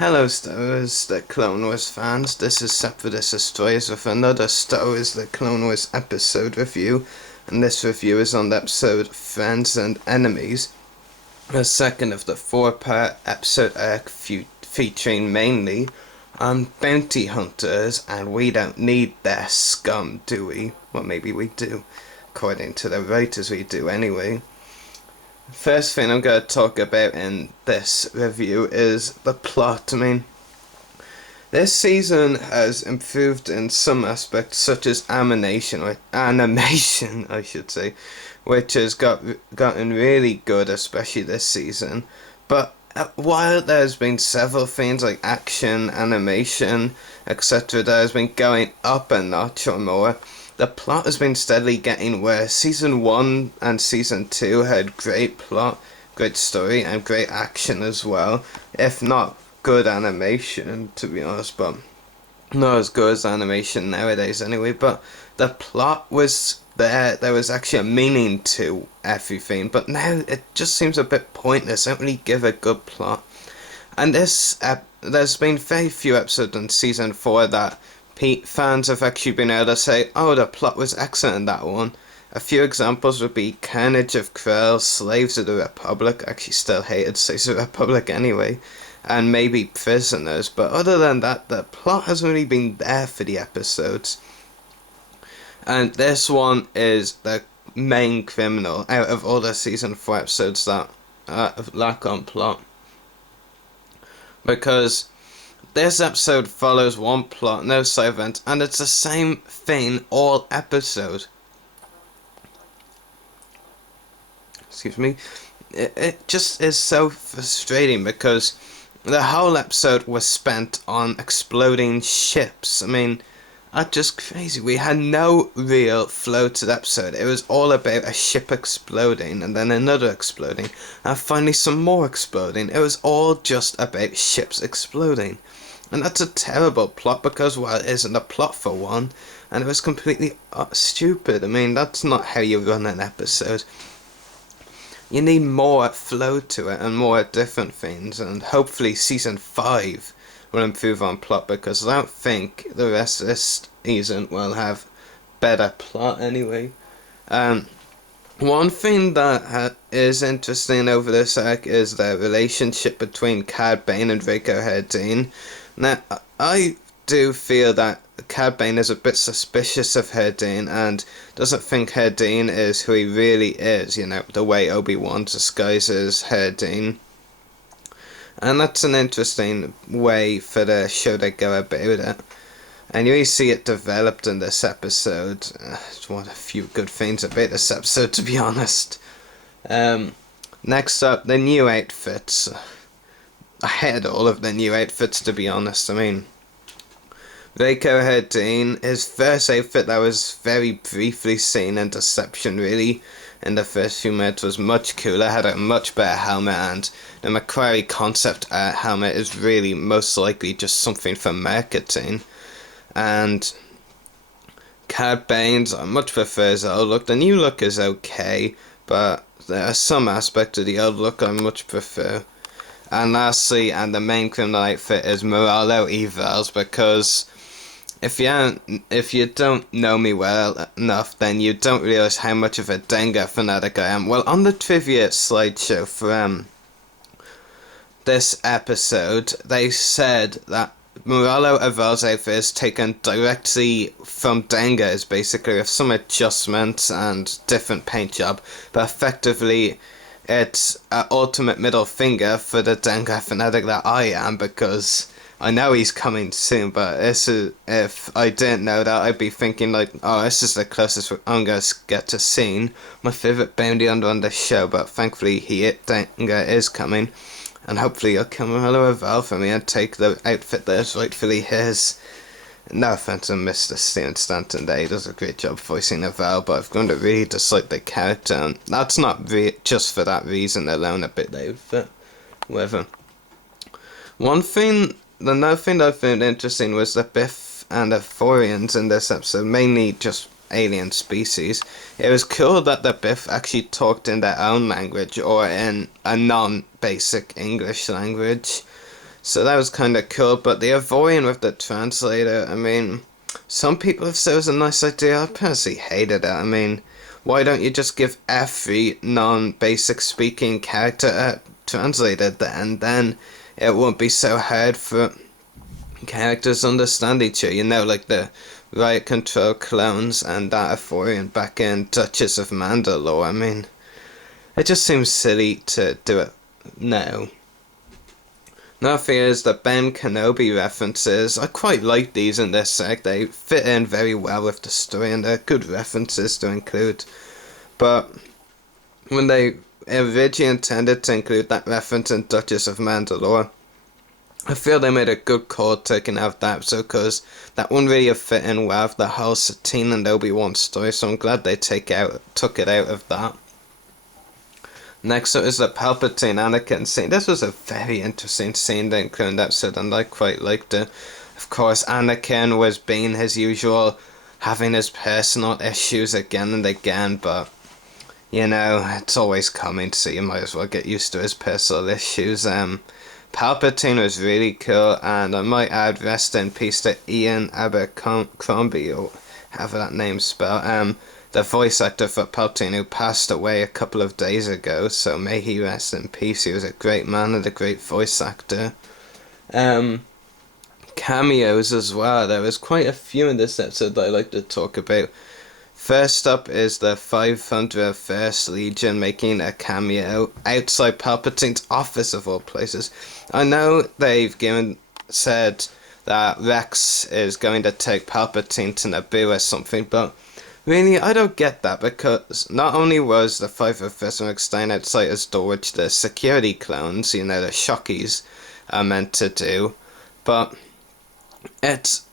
Hello Star Wars, the Clone Wars fans, this is Separatist Destroyers with another Star Wars The Clone Wars episode review, and this review is on the episode Friends and Enemies, the second of the four-part episode arc featuring mainly bounty hunters, and we don't need their scum, do we? Well, maybe we do, according to the writers we do anyway. First thing I'm going to talk about in this review is the plot. This season has improved in some aspects, such as animation, I should say, which has gotten really good, especially this season. But while there's been several things like action, animation, etc., that has been going up a notch or more, the plot has been steadily getting worse. Season 1 and Season 2 had great plot, great story, and great action as well. If not good animation, to be honest, but not as good as animation nowadays anyway. But the plot was there. There was actually a meaning to everything. But now it just seems a bit pointless. They don't really give a good plot. And there's been very few episodes in Season 4 that fans have actually been able to say, oh, the plot was excellent in that one. A few examples would be Carnage of Krell, Slaves of the Republic, actually still hated Slaves of the Republic anyway, and maybe Prisoners, but other than that, the plot hasn't really been there for the episodes. And this one is the main criminal out of all the Season 4 episodes that lack on plot. Because this episode follows one plot, no side events, and it's the same thing all episode. Excuse me. It just is so frustrating because the whole episode was spent on exploding ships. That's just crazy. We had no real flow to the episode. It was all about a ship exploding and then another exploding and finally some more exploding. It was all just about ships exploding. And that's a terrible plot because, well, it isn't a plot for one, and it was completely stupid. That's not how you run an episode. You need more flow to it and more different things, and hopefully Season 5 will improve on plot because I don't think the rest of this season will have better plot anyway. One thing that is interesting over this arc is the relationship between Cad Bane and Draco Herdeen. Now, I do feel that Cad Bane is a bit suspicious of Herdeen and doesn't think Herdeen is who he really is, the way Obi-Wan disguises Herdeen. And that's an interesting way for the show to go about it. And you really see it developed in this episode. It's one of a few good things about this episode, to be honest. Next up, the new outfits. I hated all of the new outfits, to be honest. Draco Herdeen, his first outfit that was very briefly seen in Deception, really, in the first few minutes, was much cooler, had a much better helmet, and the Macquarie concept art helmet is really most likely just something for marketing. And Cad Bane's, I much prefer his old look. The new look is okay, but there are some aspects of the old look I much prefer. And lastly, and the main criminal outfit is Moralo Evals, because if you don't know me well enough, then you don't realise how much of a Dengar fanatic I am. Well, on the trivia slideshow for this episode, they said that Moralo Evals' outfit is taken directly from Dengar's, basically, with some adjustments and different paint job, but effectively it's an ultimate middle finger for the Dengar fanatic that I am, because I know he's coming soon, but if I didn't know that, I'd be thinking like, oh, this is the closest I'm going to get to seeing my favourite bounty hunter on this show, but thankfully Dengar is coming, and hopefully he'll come Moralo Eval for me and take the outfit that is rightfully his. No offense to Mr. Steven Stanton there, he does a great job voicing Eval, but I've grown to really dislike the character, and that's not just for that reason alone a bit though, but whatever. Another thing that I found interesting was the Biff and the Thorians in this episode, mainly just alien species. It was cool that the Biff actually talked in their own language, or in a non-basic English language. So that was kind of cool, but the avoiding with the translator, I mean, some people have said it was a nice idea. I personally hated it. I mean, why don't you just give every non-basic speaking character a translator and then it won't be so hard for characters to understand each other, you know, like the Riot Control clones and that Euphorian back in Duchess of Mandalore. I mean, it just seems silly to do it now. Another thing is the Ben Kenobi references. I quite like these in this sec. They fit in very well with the story and they're good references to include. But when they originally intended to include that reference in Duchess of Mandalore, I feel they made a good call taking out that episode because that wouldn't really have fit in well with the whole Satine and Obi-Wan story, so I'm glad they took it out of that. Next up is the Palpatine Anakin scene. This was a very interesting scene to include in that episode and I quite liked it. Of course, Anakin was being his usual, having his personal issues again and again, but you know, it's always coming, so you might as well get used to his personal issues. Palpatine was really cool, and I might add rest in peace to Ian Abercrombie, or however that name's spelled, the voice actor for Palpatine, who passed away a couple of days ago, so may he rest in peace. He was a great man and a great voice actor. Cameos as well. There was quite a few in this episode that I like to talk about. First up is the 501st Legion making a cameo outside Palpatine's office of all places. I know they've said that Rex is going to take Palpatine to Naboo or something, but really I don't get that, because not only was the 501st Rex staying outside his door, which the security clones, you know, the Shockies, are meant to do, but it's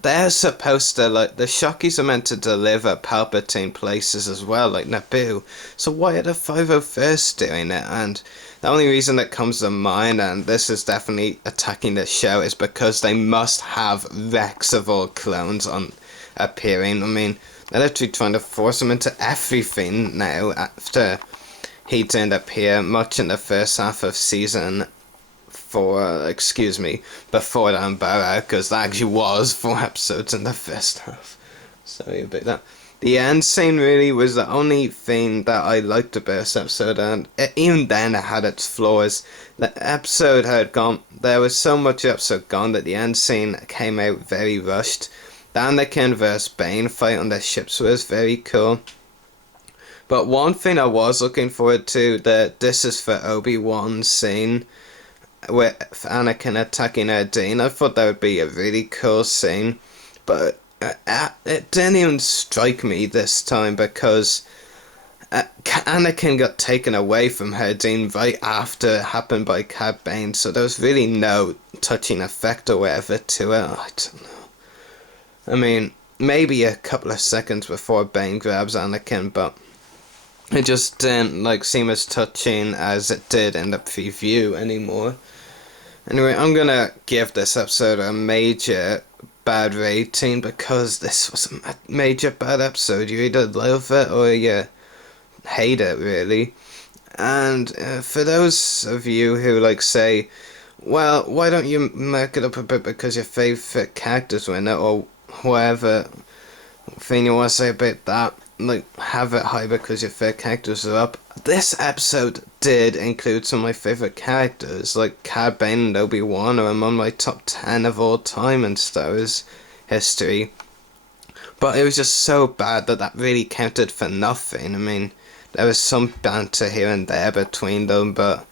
they're supposed to, like, the Shockies are meant to deliver Palpatine places as well, like Naboo. So why are the 501st doing it? And the only reason that comes to mind, and this is definitely attacking the show, is because they must have Rex of all clones on appearing. I mean, they're literally trying to force him into everything now after he didn't appear much in the first half of season before the Umbara, because that actually was 4 episodes in the first half. Sorry about that. The end scene really was the only thing that I liked about this episode, and even then it had its flaws. The episode had gone, there was so much episode gone that the end scene came out very rushed. The Anakin vs Bane fight on the ships was very cool. But one thing I was looking forward to, the This Is For Obi-Wan scene, with Anakin attacking Erdine. I thought that would be a really cool scene, but it didn't even strike me this time, because Anakin got taken away from Erdine right after it happened by Cad Bane, so there was really no touching effect or whatever to it. I don't know. I mean, maybe a couple of seconds before Bane grabs Anakin, but it just didn't seem as touching as it did in the preview anymore. Anyway, I'm gonna give this episode a major bad rating, because this was a major bad episode. You either love it or you hate it, really. And for those of you who say, well, why don't you mark it up a bit because your favourite characters win it, or whatever thing you want to say about that, have it high because your favorite characters are up. This episode did include some of my favorite characters, like Cad Bane and Obi-Wan are among my top 10 of all time in Star Wars history. But it was just so bad that really counted for nothing. I mean, there was some banter here and there between them, but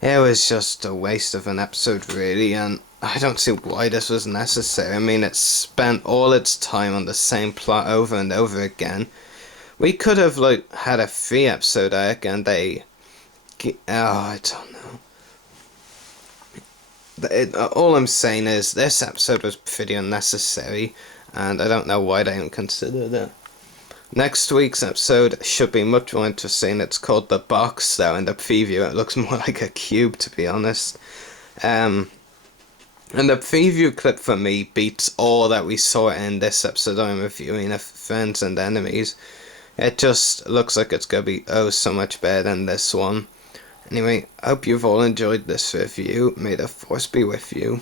it was just a waste of an episode, really, and I don't see why this was necessary. I mean, it spent all its time on the same plot over and over again. We could have, had a 3-episode arc, and I don't know. All I'm saying is, this episode was pretty unnecessary, and I don't know why they didn't consider that. Next week's episode should be much more interesting. It's called The Box, though. In the preview, it looks more like a cube, to be honest. And the preview clip for me beats all that we saw in this episode I'm reviewing of Friends and Enemies. It just looks like it's going to be so much better than this one. Anyway, I hope you've all enjoyed this review. May the force be with you.